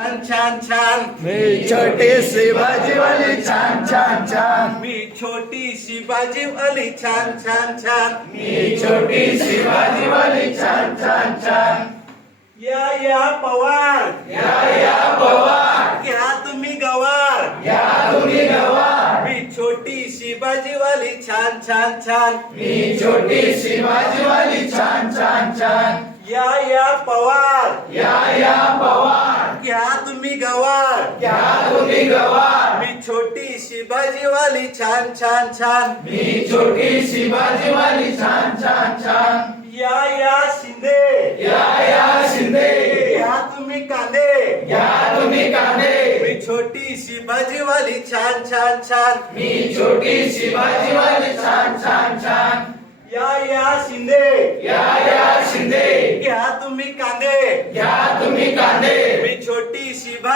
छान छान छान। मी छोटी शिवाजीवाली छान छान छान। मी छोटी शिवाजी अली छान छान छान। मी छोटी शिवाजीवाली छान छान छान। या या पवार। या या पवार। घ्या तुम्ही गवार। या तुम्ही गवार। मी छोटी शिवाजीवाली छान छान छान। मी छोटी शिवाजीवाली छान छान छान। या या पवार। या या पवार। घ्या तुम्ही गवार? या तुम्ही गवार? मी छोटी शिवाजीवाली छान छान छान. मी छोटी शिवाजीवाली छान छान छान. या या शिंदे. या या शिंदे. घ्या तुम्ही कांदे. या तुम्ही कांदे. मी छोटी शिवाजीवाली छान छान छान. मी छोटी शिवाजीवाली छान छान छान. या या शिंदे. या या शिंदे. घ्या तुम्ही कांदे. या तुम्ही कांदे.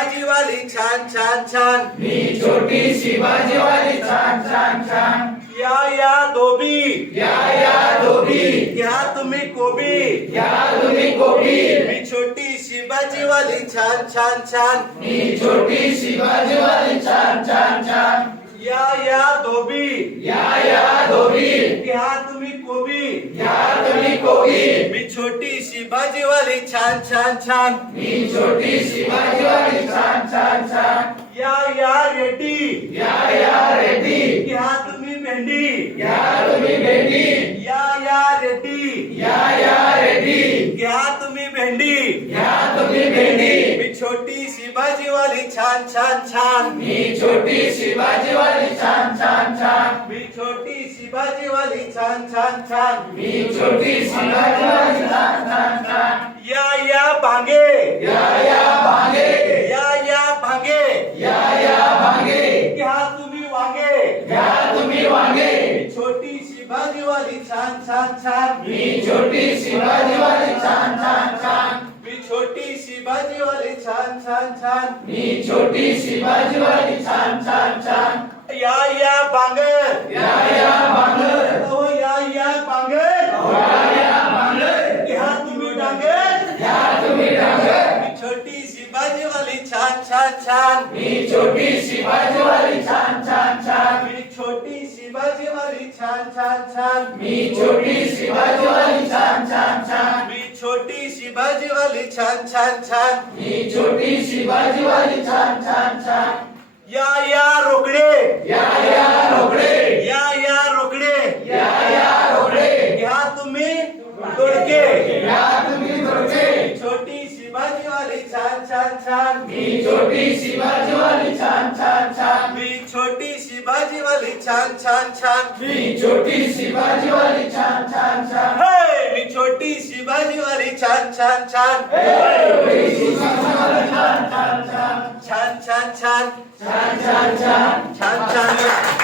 शिवाजीवाली छान छान छान. मी छोटी शिवाजीवाली छान छान छान. या या धोबी. या या धोबी. घ्या तुम्ही कोबी. या तुम्ही कोबी. मी छोटी शिवाजीवाली छान छान छान. मी छोटी शिवाजीवाली छान छान छान. या या धोबी. या या कोबी मी छोटी शिवाजीवाली छान छान छान। मी छोटी शिवाजीवाली छान छान छान। या या रेड्डी। या या रेड्डी। घ्या तुम्ही भेंडी या तुम्ही भेंडी या या रेड्डी। या या रेड्डी। घ्या तुम्ही भेंडी या तुम्ही भेंडी मी छोटी शिवाजीवाली छान छान छान। मी छोटी शिवाजीवाली छान छान छान। मी छोटी शिवाजीवाली छान छान छान मी छोटी शिवाजीवाली छान छान छान या या भांगे या या भांगे या या भांगे या या भांगे घ्या तुम्ही वांगे या तुम्ही वांगे मी छोटी शिवाजीवाली छान छान छान मी छोटी शिवाजीवाली छान छान छान मी छोटी शिवाजीवाली छान छान छान मी छोटी शिवाजीवाली छान छान छान छान। मी छोटी शिवाजीवाली छान छान छान। मी छोटी शिवाजीवाली छान छान छान। मी छोटी शिवाजीवाली छान छान छान। मी छोटी शिवाजीवाली छान छान छान। मी छोटी शिवाजीवाली छान छान छान। या या रोकडे। या या रोकडे। या या रोकडे। या या रोकडे। घ्या तुम्ही तोडके या तुम्ही रोकडे छोटी शिवाजीवाली छान छान छान. मी छोटी शिवाजीवाली छान छान छान. मी छोटी शिवाजीवाली छान छान छान. मी छोटी शिवाजीवाली छान छान छान. हे मी छोटी शिवाजीवाली छान छान छान. छोटी शिवाजीवाली छान छान. छान छान छान. छान छान छान. छान छान छान.